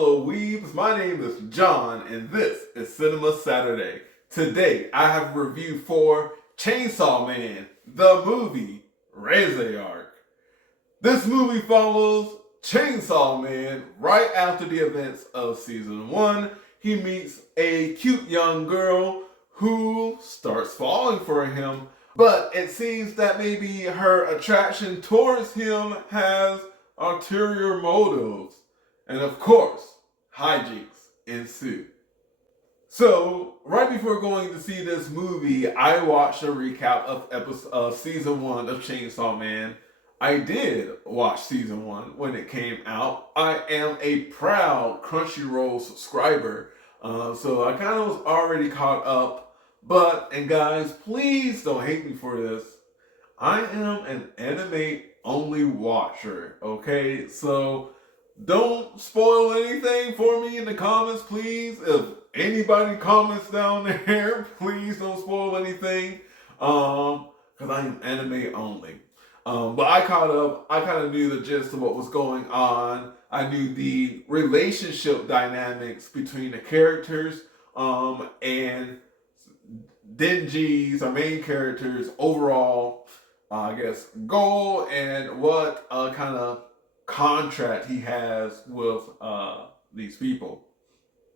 fellow weebs. My name is John, and this is Cinema Saturday. Today, I have a review for Chainsaw Man, the movie REZE ARC. This movie follows Chainsaw Man right after the events of Season 1. He meets a cute young girl who starts falling for him, but it seems that maybe her attraction towards him has ulterior motives. And of course, hijinks ensue. So, right before going to see this movie, I watched a recap of Season 1 of Chainsaw Man. I did watch Season 1 when it came out. I am a proud Crunchyroll subscriber, so I kind of was already caught up. And guys, please don't hate me for this. I am an anime-only watcher, okay? So, don't spoil anything for me in the comments, please. If anybody comments down there, please don't spoil anything. Because I am anime only. But I caught up. I kind of knew the gist of what was going on. I knew the relationship dynamics between the characters and Denji's, our main character's overall, goal and what kind of contract he has with these people.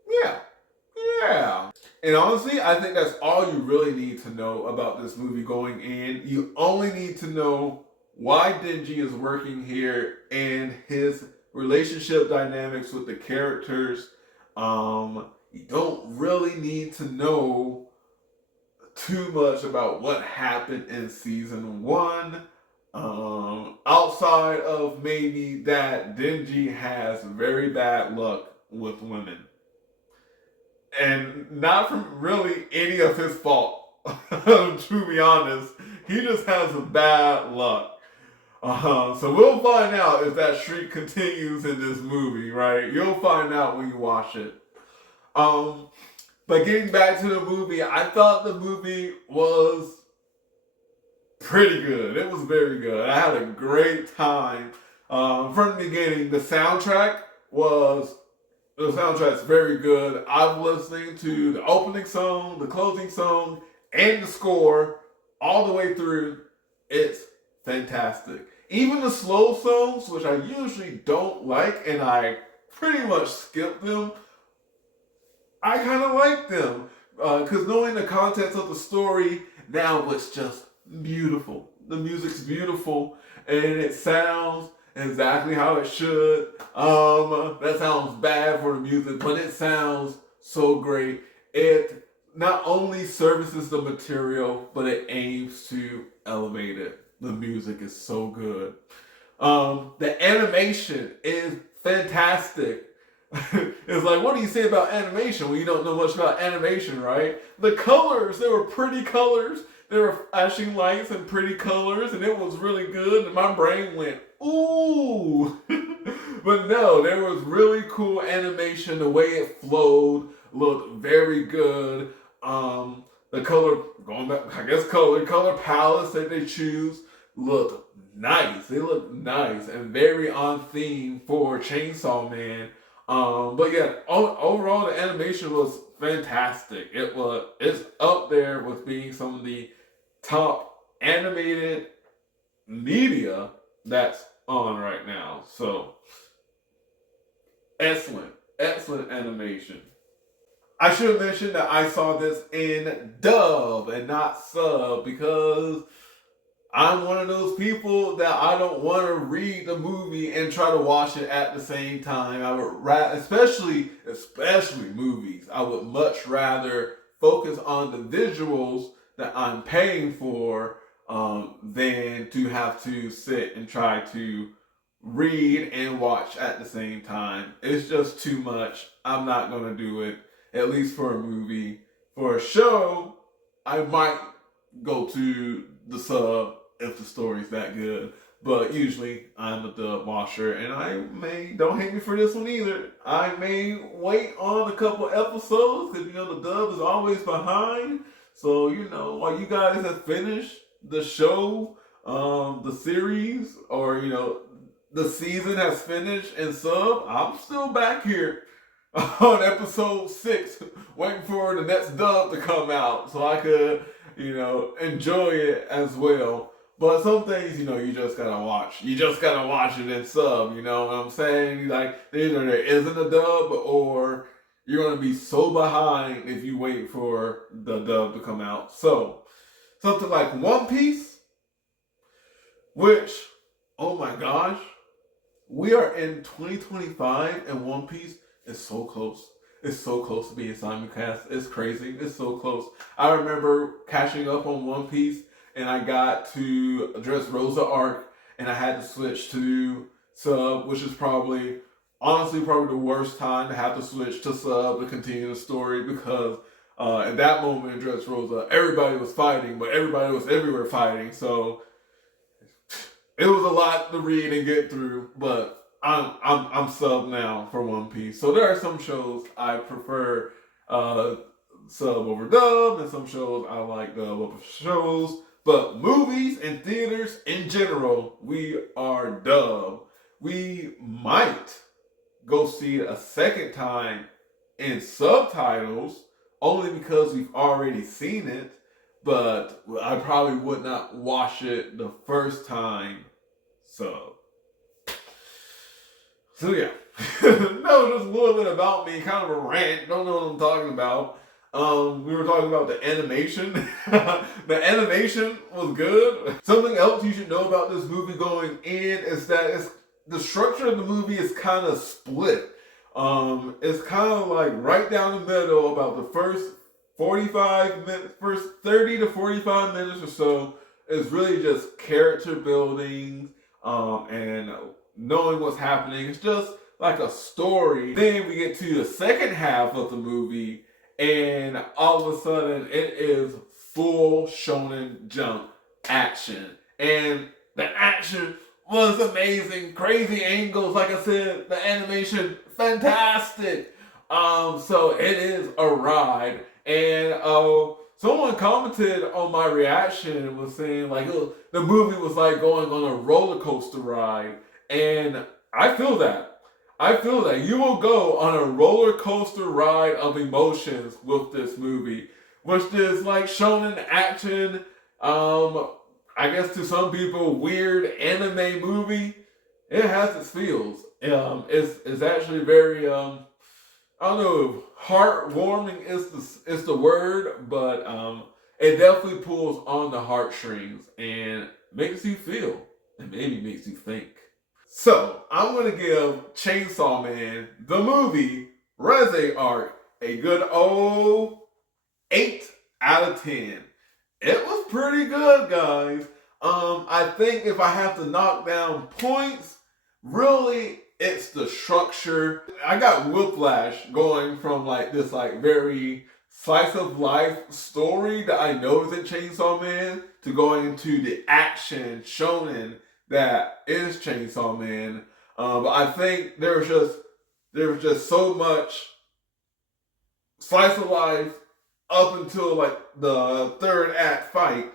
Yeah. And honestly, I think that's all you really need to know about this movie going in. You only need to know why Denji is working here and his relationship dynamics with the characters. You don't really need to know too much about what happened in Season 1. Outside of maybe that Denji has very bad luck with women. And not from really any of his fault, to be honest. He just has a bad luck. So we'll find out if that streak continues in this movie, right? You'll find out when you watch it. But getting back to the movie, I thought the movie was pretty good. It was very good. I had a great time. From the beginning, the soundtrack's very good. I'm listening to the opening song, the closing song, and the score all the way through. It's fantastic. Even the slow songs, which I usually don't like, and I pretty much skip them, I kind of like them. Because knowing the context of the story, now it's just beautiful. The music's beautiful, and it sounds exactly how it should. That sounds bad for the music, but it sounds so great. It not only services the material, but it aims to elevate it. The music is so good. The animation is fantastic. It's like, what do you say about animation when you don't know much about animation, right? The colors, they were pretty colors. There were flashing lights and pretty colors, and it was really good. And my brain went, ooh. But no, there was really cool animation. The way it flowed looked very good. The color, going back, color palettes that they choose looked nice. They looked nice and very on theme for Chainsaw Man. But yeah, overall the animation was fantastic. It's up there with being some of the top animated media that's on right now. So excellent animation. I should have mentioned that I saw this in dub and not sub because I'm one of those people that I don't want to read the movie and try to watch it at the same time. I would especially movies. I would much rather focus on the visuals that I'm paying for than to have to sit and try to read and watch at the same time. It's just too much. I'm not going to do it, at least for a movie. For a show, I might go to the sub if the story's that good. But usually I'm a dub watcher, and don't hate me for this one either, I may wait on a couple episodes because the dub is always behind. So while you guys have finished the show, the series, or the season has finished and sub, I'm still back here on episode 6, waiting for the next dub to come out so I could, enjoy it as well. But some things, you just gotta watch. You just gotta watch it and sub, you know what I'm saying? Like, either there isn't a dub or you're gonna be so behind if you wait for the dub to come out. So, something like One Piece, which, oh my gosh, we are in 2025 and One Piece is so close. It's so close to being simulcast. It's crazy. It's so close. I remember catching up on One Piece and I got to REZE ARC and I had to switch to sub, which is honestly, probably the worst time to have to switch to sub to continue the story because at that moment in Dressrosa, everybody was fighting, but everybody was everywhere fighting. So it was a lot to read and get through, but I'm sub now for One Piece. So there are some shows I prefer sub over dub, and some shows I like dub over shows. But movies and theaters in general, we are dub. We might go see it a second time in subtitles, only because we've already seen it. But I probably would not watch it the first time. So yeah. No, just a little bit about me, kind of a rant. Don't know what I'm talking about. We were talking about the animation. The animation was good. Something else you should know about this movie going in is that the structure of the movie is kind of split. It's kind of like right down the middle, about the first 45 minutes, first 30 to 45 minutes or so is really just character building and knowing what's happening. It's just like a story. Then we get to the second half of the movie and all of a sudden it is full Shonen Jump action. And the action was amazing. Crazy angles, like I said, the animation, fantastic. So it is a ride. And someone commented on my reaction and was saying like, oh, the movie was like going on a roller coaster ride. And I feel that. You will go on a roller coaster ride of emotions with this movie, which is like shonen action. I guess to some people, weird anime movie. It has its feels. It's actually very I don't know if heartwarming is the word, but it definitely pulls on the heartstrings and makes you feel and maybe makes you think. So I'm gonna give Chainsaw Man, the movie, REZE ARC, a good old 8 out of 10. It was pretty good, guys. I think if I have to knock down points, really it's the structure. I got whiplash going from like this like very slice of life story that I know is in Chainsaw Man to going into the action shonen that is Chainsaw Man. But I think there was just so much slice of life up until like the third act fight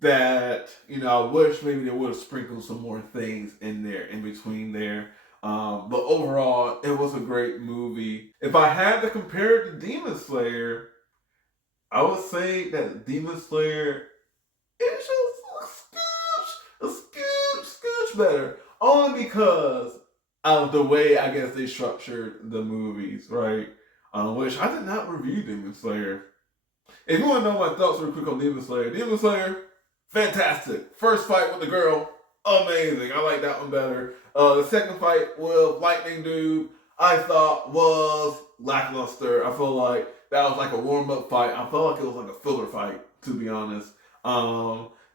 that I wish maybe they would have sprinkled some more things in there in between there. But overall, it was a great movie. If I had to compare it to Demon Slayer, I would say that Demon Slayer is just a scooch better. Only because of the way I guess they structured the movies, right? Which I did not review Demon Slayer. If you want to know my thoughts real quick on Demon Slayer, fantastic. First fight with the girl, amazing. I like that one better. The second fight with Lightning Dude, I thought was lackluster. I feel like that was like a warm-up fight. I felt like it was like a filler fight, to be honest.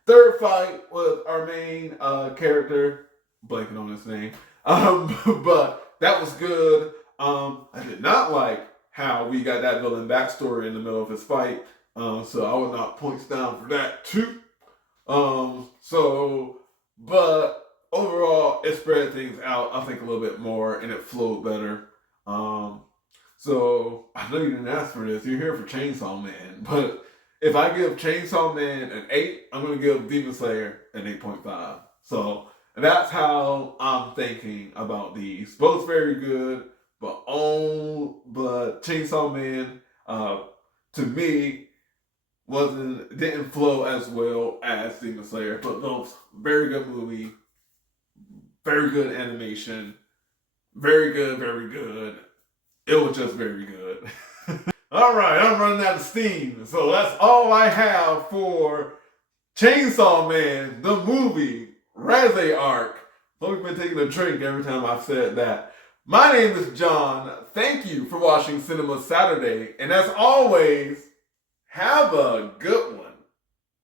Third fight with our main character, blanking on his name. But that was good. I did not like how we got that villain backstory in the middle of his fight. So I would knock points down for that too. But overall, it spread things out, I think, a little bit more, and it flowed better. So I know you didn't ask for this. You're here for Chainsaw Man, but if I give Chainsaw Man an 8, I'm gonna give Demon Slayer an 8.5. So that's how I'm thinking about these. Both very good, but Chainsaw Man, to me, didn't flow as well as Demon Slayer. But those very good movie, very good animation, very good, very good. It was just very good. All right, I'm running out of steam, so that's all I have for Chainsaw Man, the movie, REZE ARC. So we've been taking a drink every time I've said that. My name is John. Thank you for watching Cinema Saturday. And as always, have a good one.